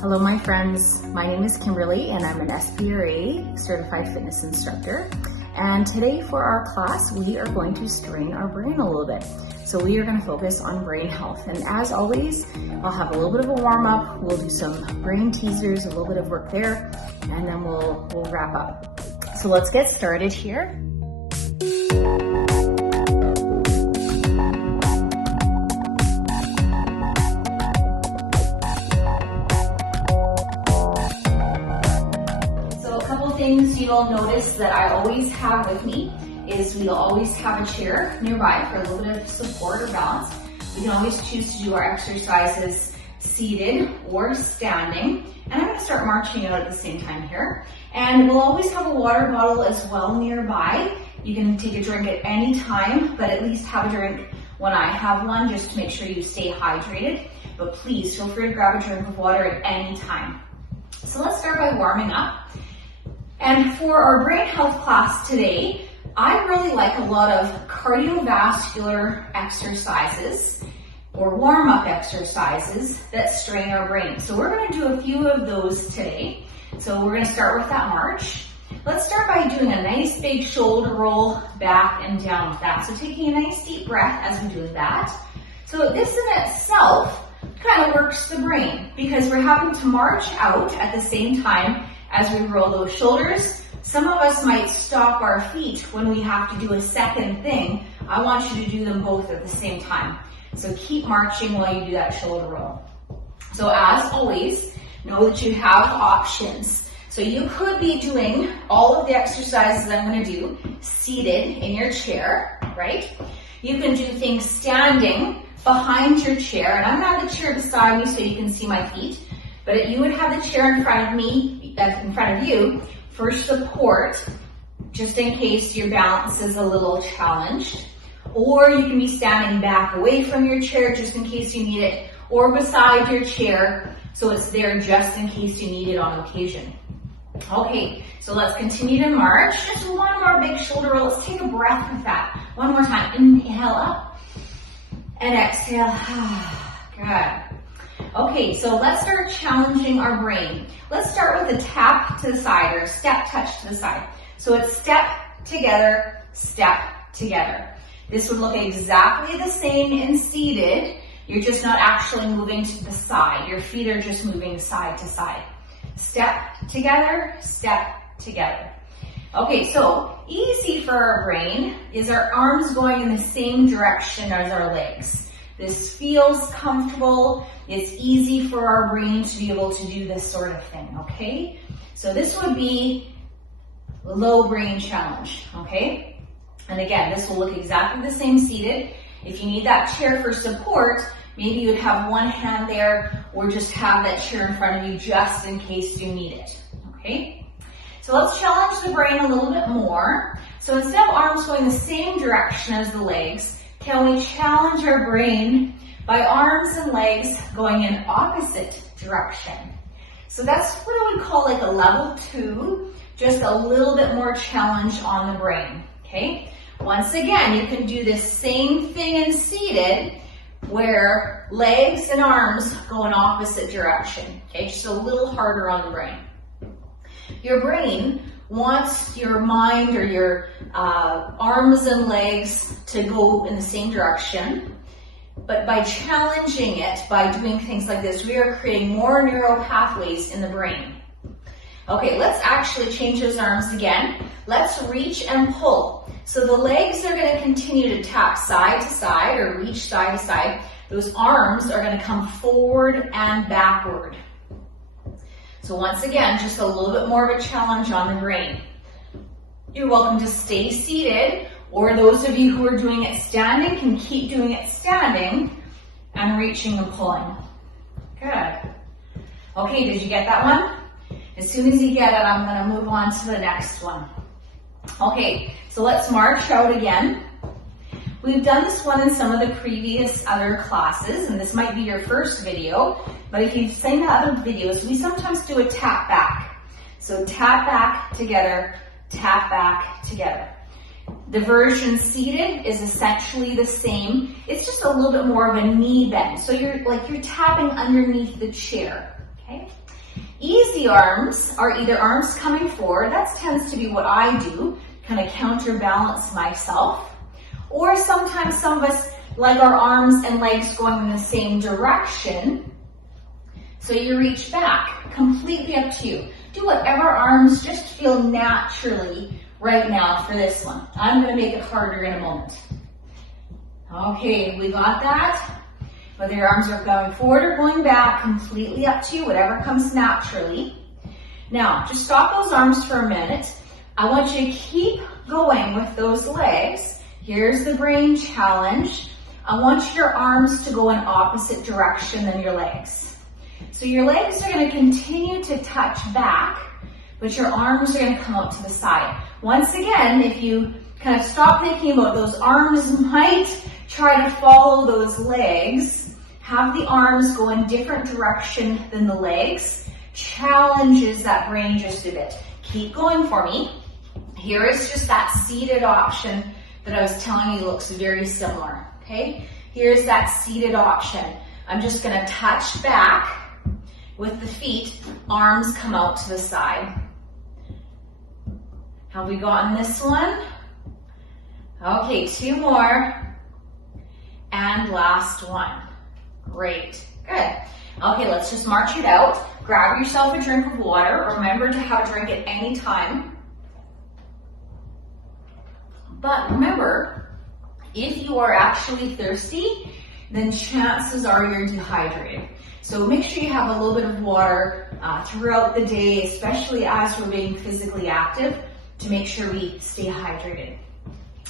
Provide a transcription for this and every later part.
Hello my friends, my name is Kimberly and I'm an SPRA certified fitness instructor. And today for our class, we are going to strain our brain a little bit. So we are going to focus on brain health. And as always, I'll have a little bit of a warm up. We'll do some brain teasers, a little bit of work there, and then we'll wrap up. So let's get started here. Things you'll notice that I always have with me is we'll always have a chair nearby for a little bit of support or balance. We can always choose to do our exercises seated or standing. And I'm going to start marching out at the same time here. And we'll always have a water bottle as well nearby. You can take a drink at any time, but at least have a drink when I have one, just to make sure you stay hydrated. But please feel free to grab a drink of water at any time. So let's start by warming up. And for our brain health class today, I really like a lot of cardiovascular exercises or warm-up exercises that strain our brain. So we're going to do a few of those today. So we're going to start with that march. Let's start by doing a nice big shoulder roll back and down with that. So taking a nice deep breath as we do that. So this in itself kind of works the brain because we're having to march out at the same time as we roll those shoulders. Some of us might stop our feet when we have to do a second thing. I want you to do them both at the same time. So keep marching while you do that shoulder roll. So as always, know that you have options. So you could be doing all of the exercises I'm going to do seated in your chair, right? You can do things standing behind your chair, and I'm going to have the chair beside me so you can see my feet. But you would have the chair in front of me, in front of you, for support, just in case your balance is a little challenged. Or you can be standing back away from your chair just in case you need it, or beside your chair, so it's there just in case you need it on occasion. Okay, so let's continue to march. Just one more big shoulder roll. Let's take a breath with that. One more time. Inhale up and exhale. Good. Okay, so let's start challenging our brain. Let's start with a tap to the side or a step touch to the side. So it's step together, step together. This would look exactly the same in seated. You're just not actually moving to the side. Your feet are just moving side to side. Step together, step together. Okay, so easy for our brain is our arms going in the same direction as our legs. This feels comfortable. It's easy for our brain to be able to do this sort of thing, okay? So this would be a low brain challenge, okay? And again, this will look exactly the same seated. If you need that chair for support, maybe you'd have one hand there or just have that chair in front of you just in case you need it, okay? So let's challenge the brain a little bit more. So instead of arms going the same direction as the legs, can we challenge our brain by arms and legs going in opposite direction? So that's what I would call like a level 2, just a little bit more challenge on the brain, okay? Once again, you can do this same thing in seated where legs and arms go in opposite direction, okay? Just a little harder on the brain. Your brain wants your mind or your arms and legs to go in the same direction, but by challenging it, by doing things like this, we are creating more neural pathways in the brain. Okay, let's actually change those arms again. Let's reach and pull. So the legs are going to continue to tap side to side or reach side to side. Those arms are going to come forward and backward. So once again, just a little bit more of a challenge on the brain. You're welcome to stay seated, or those of you who are doing it standing can keep doing it standing and reaching and pulling. Good. Okay, did you get that one? As soon as you get it, I'm going to move on to the next one. Okay, so let's march out again. We've done this one in some of the previous other classes, and this might be your first video, but if you've seen the other videos, we sometimes do a tap back. So tap back together, tap back together. The version seated is essentially the same. It's just a little bit more of a knee bend. So you're tapping underneath the chair, okay? Easy arms are either arms coming forward, that tends to be what I do, kind of counterbalance myself, or sometimes some of us like our arms and legs going in the same direction, so you reach back. Completely up to you. Do whatever arms just feel naturally right now for this one. I'm going to make it harder in a moment. Okay, we got that. Whether your arms are going forward or going back, completely up to you, whatever comes naturally. Now, just stop those arms for a minute. I want you to keep going with those legs. Here's the brain challenge. I want your arms to go in opposite direction than your legs. So your legs are going to continue to touch back, but your arms are going to come out to the side. Once again, if you kind of stop thinking about those arms might try to follow those legs, have the arms go in different direction than the legs, challenges that brain just a bit. Keep going for me. Here is just that seated option that I was telling you looks very similar, okay? Here's that seated option. I'm just gonna touch back with the feet, arms come out to the side. Have we gotten this one? Okay, 2 more. And last one. Great, good. Okay, let's just march it out. Grab yourself a drink of water. Remember to have a drink at any time. But remember, if you are actually thirsty, then chances are you're dehydrated. So make sure you have a little bit of water throughout the day, especially as we're being physically active, to make sure we stay hydrated.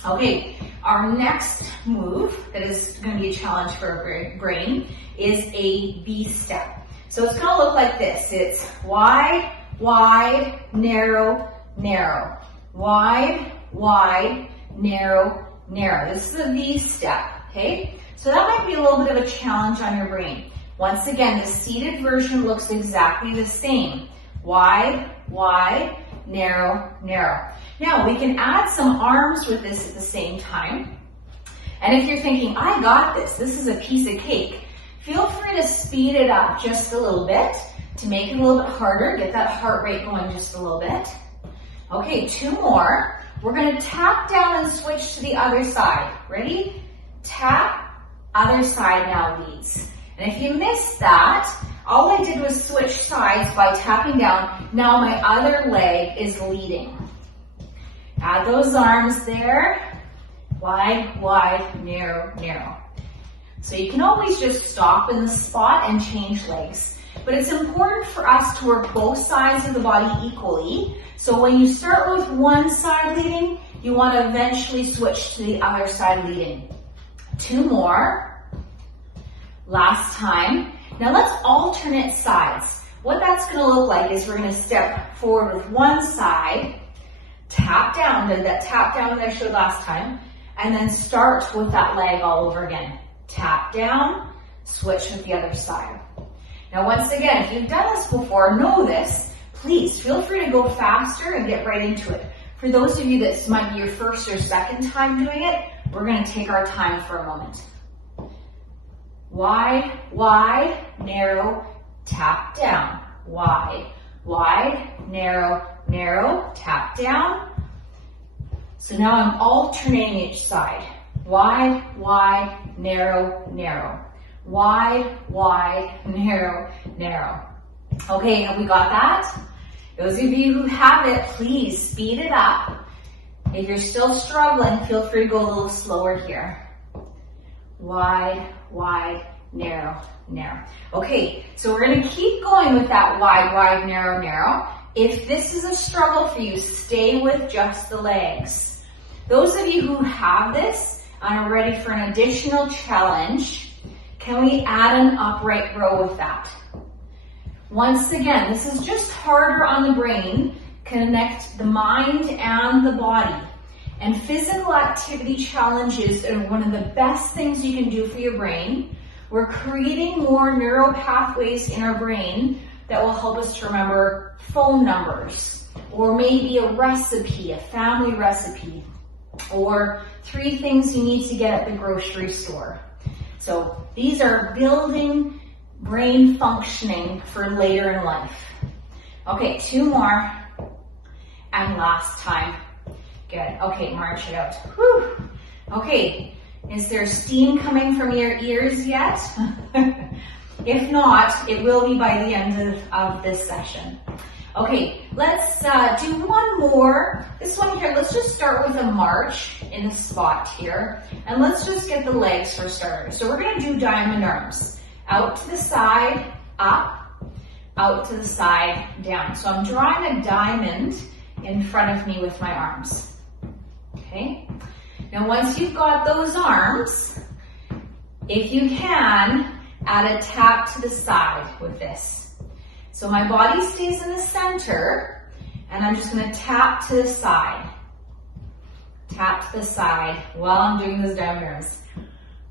Okay, our next move that is going to be a challenge for our brain is a V step. So it's going to look like this. It's wide, wide, narrow, narrow. Wide, wide, narrow, narrow. This is a V step, okay? So that might be a little bit of a challenge on your brain. Once again, the seated version looks exactly the same. Wide, wide, narrow, narrow. Now, we can add some arms with this at the same time. And if you're thinking, I got this, this is a piece of cake, feel free to speed it up just a little bit to make it a little bit harder, get that heart rate going just a little bit. Okay, 2 more. We're going to tap down and switch to the other side. Ready? Tap, other side now leads. And if you missed that, all I did was switch sides by tapping down. Now my other leg is leading. Add those arms there. Wide, wide, narrow, narrow. So you can always just stop in the spot and change legs. But it's important for us to work both sides of the body equally. So when you start with one side leading, you want to eventually switch to the other side leading. 2 more. Last time. Now let's alternate sides. What that's going to look like is we're going to step forward with one side, tap down, did that tap down that I showed last time, and then start with that leg all over again. Tap down, switch with the other side. Now once again, if you've done this before, know this, please feel free to go faster and get right into it. For those of you that might be your first or second time doing it, we're going to take our time for a moment. Wide, wide, narrow, tap down. Wide, wide, narrow, narrow, tap down. So now I'm alternating each side. Wide, wide, narrow, narrow. Wide, wide, narrow, narrow. Okay, have we got that? Those of you who have it, please speed it up. If you're still struggling, feel free to go a little slower here. Wide, wide, narrow, narrow. Okay, so we're going to keep going with that wide, wide, narrow, narrow. If this is a struggle for you, stay with just the legs. Those of you who have this and are ready for an additional challenge, can we add an upright row with that? Once again, this is just harder on the brain, connect the mind and the body. And physical activity challenges are one of the best things you can do for your brain. We're creating more neural pathways in our brain that will help us to remember phone numbers, or maybe a recipe, a family recipe, or 3 things you need to get at the grocery store. So these are building brain functioning for later in life. Okay, 2 more. And last time. Good. Okay, march it out. Whew. Okay, is there steam coming from your ears yet? If not, it will be by the end of this session. Okay, let's do one more. This one here, let's just start with a march in the spot here. And let's just get the legs for starters. So we're gonna do diamond arms. Out to the side, up, out to the side, down. So I'm drawing a diamond in front of me with my arms. Okay? Now once you've got those arms, if you can, add a tap to the side with this. So my body stays in the center, and I'm just gonna tap to the side. Tap to the side while I'm doing those diamond arms.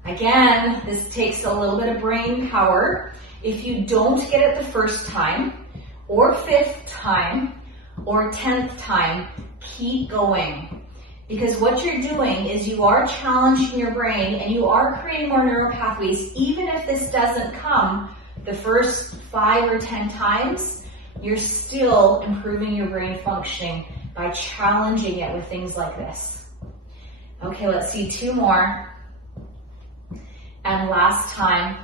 Again, this takes a little bit of brain power. If you don't get it the first time, or 5th time, or 10th time, keep going. Because what you're doing is you are challenging your brain and you are creating more neural pathways. Even if this doesn't come the first 5 or 10 times, you're still improving your brain functioning by challenging it with things like this. Okay, let's see 2 more. And last time.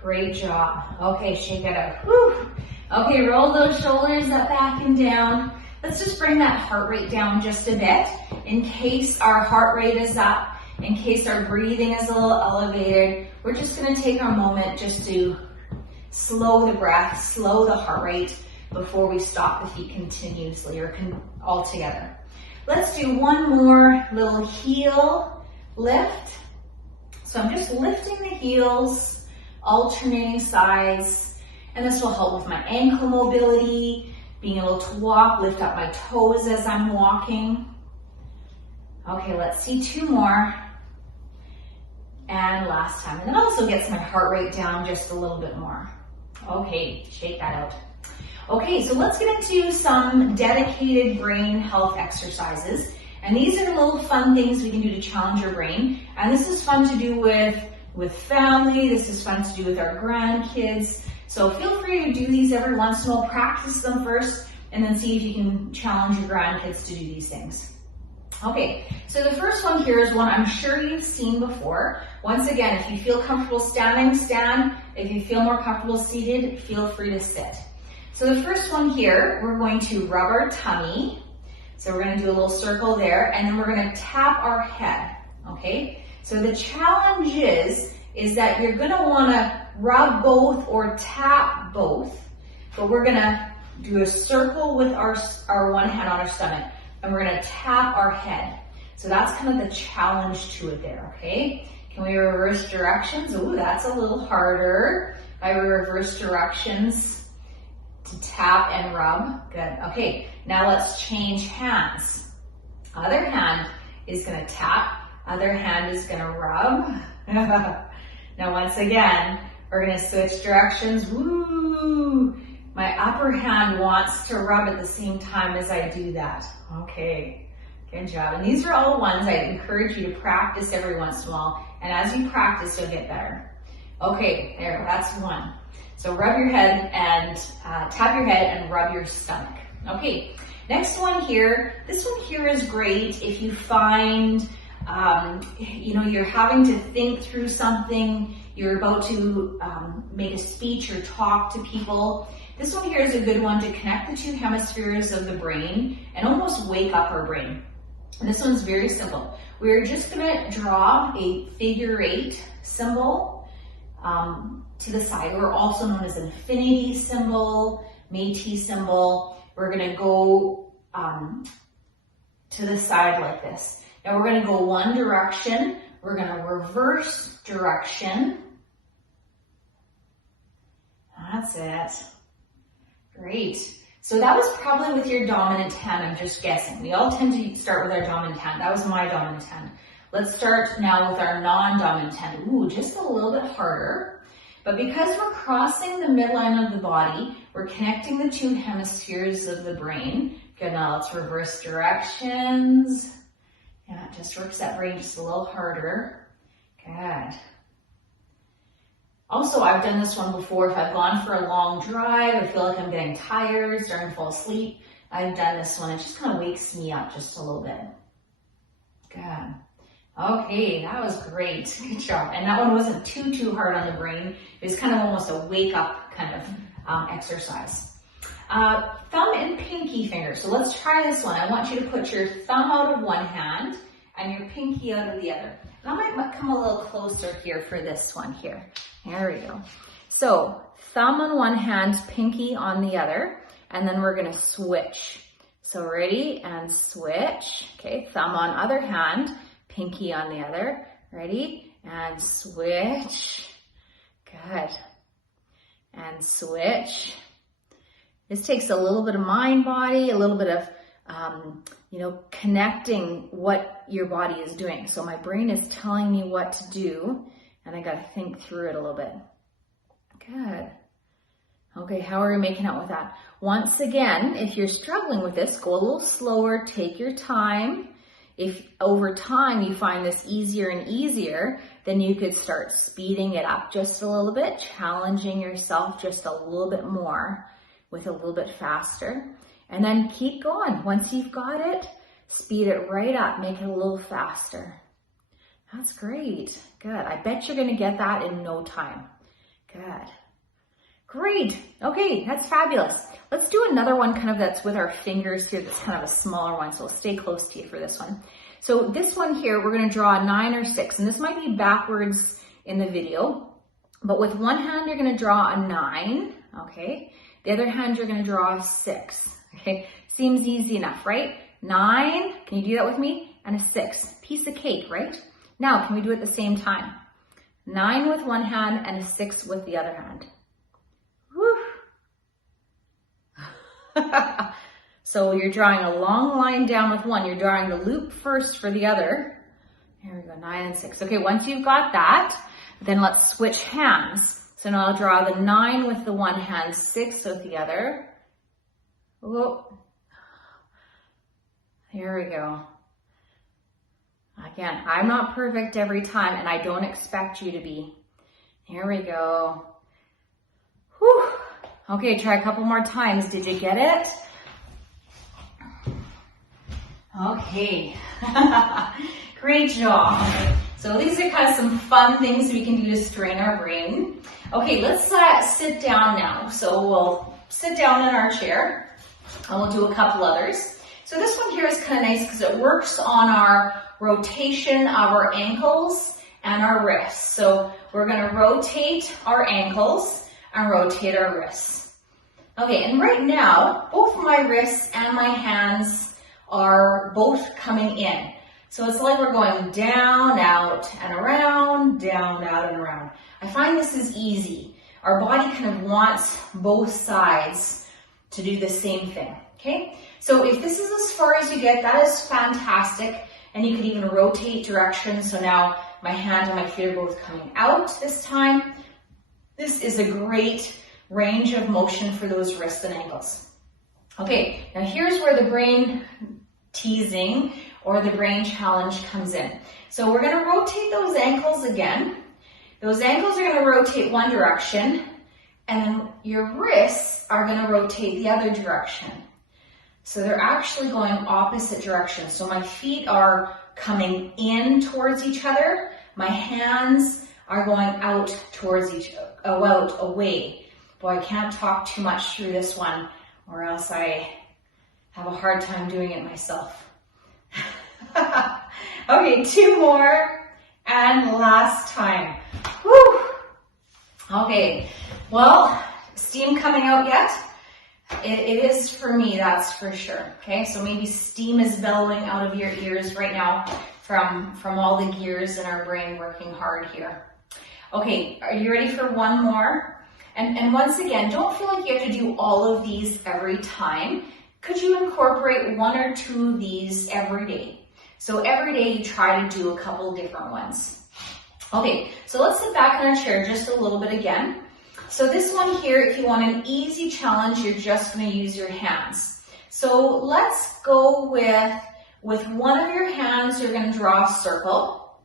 Great job. Okay, shake it out. Whew. Okay, roll those shoulders up, back, and down. Let's just bring that heart rate down just a bit in case our heart rate is up, in case our breathing is a little elevated. We're just going to take our moment just to slow the breath, slow the heart rate before we stop the feet continuously or all together. Let's do one more little heel lift. So I'm just lifting the heels, alternating sides, and this will help with my ankle mobility, being able to walk, lift up my toes as I'm walking. Okay, let's see 2 more. And last time. And that also gets my heart rate down just a little bit more. Okay, shake that out. Okay, so let's get into some dedicated brain health exercises. And these are little fun things we can do to challenge your brain. And this is fun to do with family. This is fun to do with our grandkids. So feel free to do these every once in a while. Practice them first and then see if you can challenge your grandkids to do these things. Okay, so the first one here is one I'm sure you've seen before. Once again, if you feel comfortable standing, stand. If you feel more comfortable seated, feel free to sit. So the first one here, we're going to rub our tummy. So we're going to do a little circle there, and then we're going to tap our head, okay? So the challenge is that you're going to want to rub both or tap both, but we're going to do a circle with our one hand on our stomach, and we're going to tap our head. So that's kind of the challenge to it there, okay? Can we reverse directions? Ooh, that's a little harder. By reverse directions, to tap and rub. Good. Okay, now let's change hands. Other hand is going to tap. Other hand is going to rub. Now once again, we're going to switch directions. Woo! My upper hand wants to rub at the same time as I do that. Okay, good job. And these are all ones I encourage you to practice every once in a while. And as you practice, you'll get better. Okay, there, that's one. So rub your head and tap your head and rub your stomach. Okay, next one here. This one here is great if you find, you're having to think through something, you're about to make a speech or talk to people. This one here is a good one to connect the 2 hemispheres of the brain and almost wake up our brain. And this one's very simple. We're just gonna draw a figure 8 symbol to the side, or also known as an infinity symbol, Métis symbol. We're going to go to the side like this. Now we're going to go one direction. We're going to reverse direction. That's it. Great. So that was probably with your dominant hand, I'm just guessing. We all tend to start with our dominant hand. That was my dominant hand. Let's start now with our non-dominant hand. Ooh, just a little bit harder. But because we're crossing the midline of the body, we're connecting the 2 hemispheres of the brain. Good, now let's reverse directions. Yeah, it just works that brain just a little harder. Good. Also, I've done this one before. If I've gone for a long drive or feel like I'm getting tired, starting to fall asleep, I've done this one. It just kind of wakes me up just a little bit. Good. Okay, that was great. Good job. And that one wasn't too hard on the brain. It was kind of almost a wake up kind of exercise. Thumb and pinky finger. So let's try this one. I want you to put your thumb out of one hand and your pinky out of the other. And I might come a little closer here for this one here. There we go. So thumb on one hand, pinky on the other, and then we're gonna switch. So ready and switch. Okay, thumb on other hand, pinky on the other. Ready and switch. Good. And switch. This takes a little bit of mind body, a little bit of connecting what your body is doing. So my brain is telling me what to do, and I got to think through it a little bit. Good. Okay, how are we making out with that? Once again, if you're struggling with this, go a little slower, take your time. If over time you find this easier and easier, then you could start speeding it up just a little bit, challenging yourself just a little bit more with a little bit faster. And then keep going. Once you've got it, speed it right up, make it a little faster. That's great. Good. I bet you're going to get that in no time. Good. Great. Okay, that's fabulous. Let's do another one kind of that's with our fingers here. That's kind of a smaller one, so I'll stay close to you for this one. So this one here, we're going to draw a 9 or 6, and this might be backwards in the video, but with one hand, you're going to draw a 9, okay? The other hand, you're going to draw a 6, okay? Seems easy enough, right? 9, can you do that with me? And a 6, piece of cake, right? Now, can we do it at the same time? 9 with one hand and a 6 with the other hand. So you're drawing a long line down with one. You're drawing the loop first for the other. Here we go, 9 and 6. Okay, once you've got that, then let's switch hands. So now I'll draw the 9 with the one hand, 6 with the other. Whoa. Here we go. Again, I'm not perfect every time, and I don't expect you to be. Here we go. Whew. Okay, try a couple more times. Did you get it? Okay. Great job. So these are kind of some fun things we can do to strain our brain. Okay, let's sit down now. So we'll sit down in our chair, and we'll do a couple others. So this one here is kind of nice because it works on our rotation of our ankles and our wrists. So we're going to rotate our ankles and rotate our wrists. Okay, and right now, both my wrists and my hands are both coming in. So it's like we're going down, out, and around, down, out, and around. I find this is easy. Our body kind of wants both sides to do the same thing, okay? So if this is as far as you get, that is fantastic. And you can even rotate directions. So now my hand and my feet are both coming out this time. This is a great range of motion for those wrists and ankles. Okay, now here's where the brain teasing or the brain challenge comes in. So we're going to rotate those ankles again. Those ankles are going to rotate one direction, and your wrists are going to rotate the other direction. So they're actually going opposite directions. So my feet are coming in towards each other. My hands are going out towards away. Boy, I can't talk too much through this one, or else I have a hard time doing it myself. Okay, 2 more, and last time. Whew. Okay, well, steam coming out yet? It is for me, that's for sure. Okay, so maybe steam is bellowing out of your ears right now from all the gears in our brain working hard here. Okay, are you ready for one more? And once again, don't feel like you have to do all of these every time. Could you incorporate 1 or 2 of these every day? So every day you try to do a couple different ones. Okay, so let's sit back in our chair just a little bit again. So this one here, if you want an easy challenge, you're just going to use your hands. So let's go with one of your hands, you're going to draw a circle.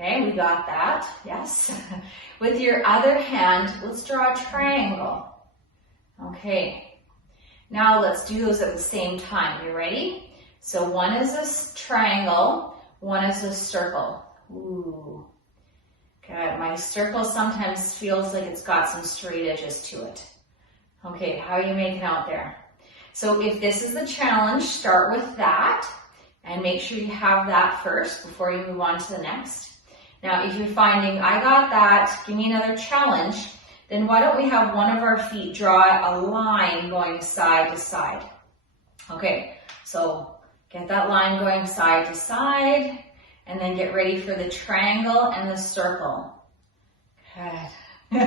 Okay, we got that, yes. With your other hand, let's draw a triangle. Okay, now let's do those at the same time. You ready? So one is a triangle, one is a circle. Ooh. Good. My circle sometimes feels like it's got some straight edges to it. Okay, how are you making out there? So if this is the challenge, start with that and make sure you have that first before you move on to the next. Now, if you're finding, I got that, give me another challenge, then why don't we have one of our feet draw a line going side to side. Okay, so get that line going side to side, and then get ready for the triangle and the circle. Good.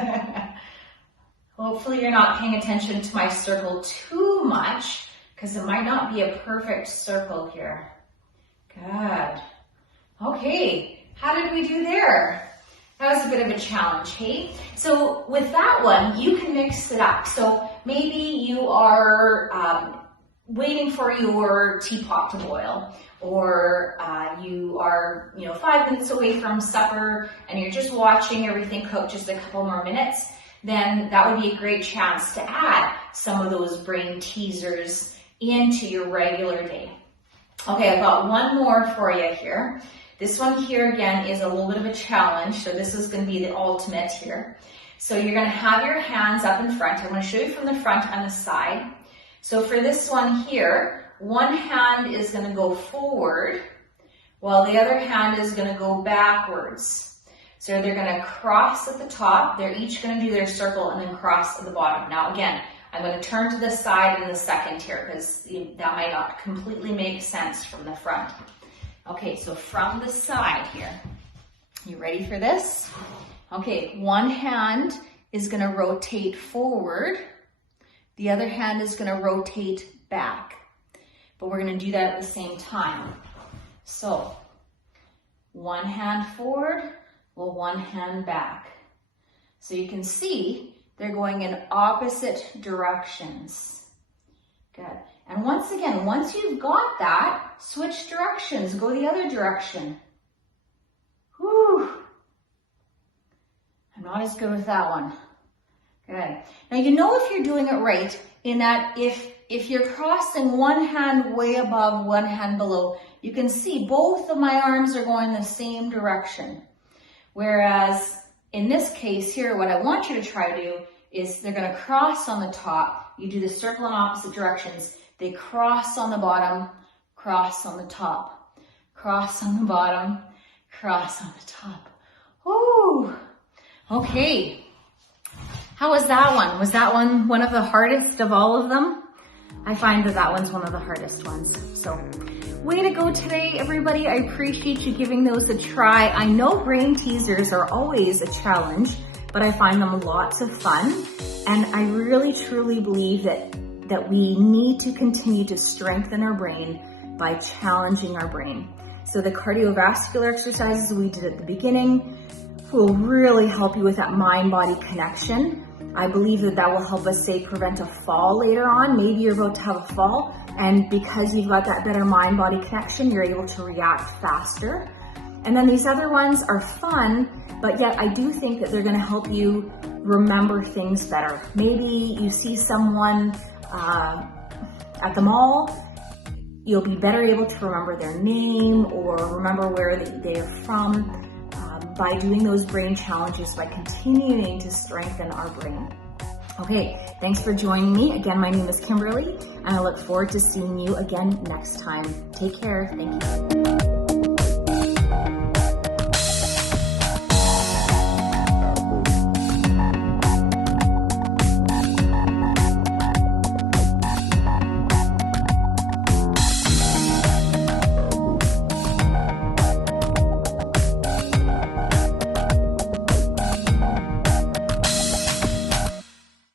Hopefully you're not paying attention to my circle too much, because it might not be a perfect circle here. Good. Okay. How did we do there? That was a bit of a challenge, hey? So with that one, you can mix it up. So maybe you are waiting for your teapot to boil, or you are 5 minutes away from supper and you're just watching everything cook just a couple more minutes, then that would be a great chance to add some of those brain teasers into your regular day. Okay, I've got one more for you here. This one here, again, is a little bit of a challenge, so this is going to be the ultimate here. So you're going to have your hands up in front. I'm going to show you from the front and the side. So for this one here, one hand is going to go forward, while the other hand is going to go backwards. So they're going to cross at the top. They're each going to do their circle and then cross at the bottom. Now again, I'm going to turn to the side in the second here, because that might not completely make sense from the front. Okay, so from the side here, you ready for this? Okay, one hand is going to rotate forward. The other hand is going to rotate back. But we're going to do that at the same time. So, one hand forward, well, one hand back. So you can see they're going in opposite directions. Good. And once again, once you've got that, switch directions, go the other direction. Whew. I'm not as good with that one. Good. Now you know if you're doing it right in that if you're crossing one hand way above, one hand below, you can see both of my arms are going the same direction. Whereas in this case here, what I want you to try to do is they're going to cross on the top. You do the circle in opposite directions. They cross on the bottom, cross on the top, cross on the bottom, cross on the top. Ooh, okay. How was that one? Was that one of the hardest of all of them? I find that one's one of the hardest ones. So, way to go today, everybody. I appreciate you giving those a try. I know brain teasers are always a challenge, but I find them lots of fun. And I really, truly believe that we need to continue to strengthen our brain by challenging our brain. So the cardiovascular exercises we did at the beginning will really help you with that mind-body connection. I believe that will help us, say, prevent a fall later on. Maybe you're about to have a fall, and because you've got that better mind-body connection, you're able to react faster. And then these other ones are fun, but yet I do think that they're going to help you remember things better. Maybe you see someone at the mall, you'll be better able to remember their name or remember where they're from by doing those brain challenges, by continuing to strengthen our brain. Okay, thanks for joining me. Again, my name is Kimberly, and I look forward to seeing you again next time. Take care. Thank you.